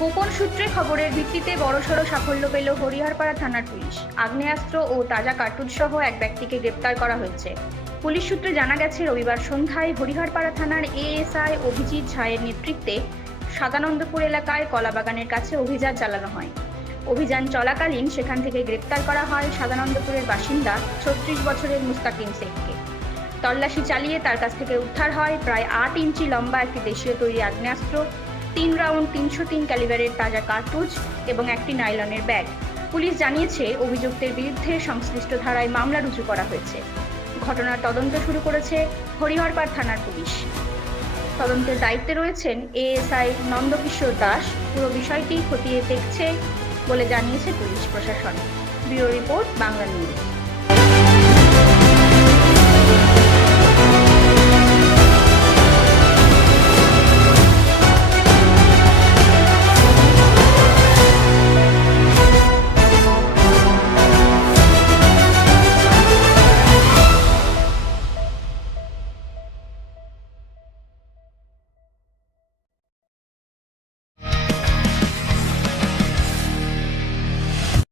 গোপন সূত্রে খবরের ভিত্তিতে বড়সড় সাফল্য পেল হরিহরপাড়া থানার পুলিশ। আগ্নেয়াস্ত্র ও তাজা কার্তুজ সহ এক ব্যক্তিকে গ্রেপ্তার করা হয়েছে। পুলিশ সূত্রে জানা গেছে, রবিবার সন্ধ্যায় হরিহরপাড়া থানার এএসআই অভিজিৎ ঝায়ের নেতৃত্বে সদানন্দপুর এলাকায় কলাবাগানের কাছে অভিযান চালানো হয়। অভিযান চলাকালীন সেখান থেকে গ্রেপ্তার করা হয় সদানন্দপুরের বাসিন্দা 36 বছরের মুস্তাকিম শেখকে। তল্লাশি চালিয়ে তার কাছ থেকে উদ্ধার হয় প্রায় 8 ইঞ্চি লম্বা একটি দেশীয় তৈরি আগ্নেয়াস্ত্র, 3 রাউন্ড 303 ক্যালিবারের তাজা কার্তুজ এবং একটি নাইলনের ব্যাগ। পুলিশ জানিয়েছে, অভিযুক্তের বিরুদ্ধে সংশ্লিষ্ট ধারায় মামলা রুজু করা হয়েছে। ঘটনার তদন্ত শুরু করেছে হরিহরপাড় থানার পুলিশ। তদন্তের দায়িত্বে রয়েছেন এএসআই নন্দকিশোর দাস। পুরো বিষয়টি খতিয়ে দেখছে বলে জানিয়েছে পুলিশ প্রশাসন। Bureau report, Bangla news.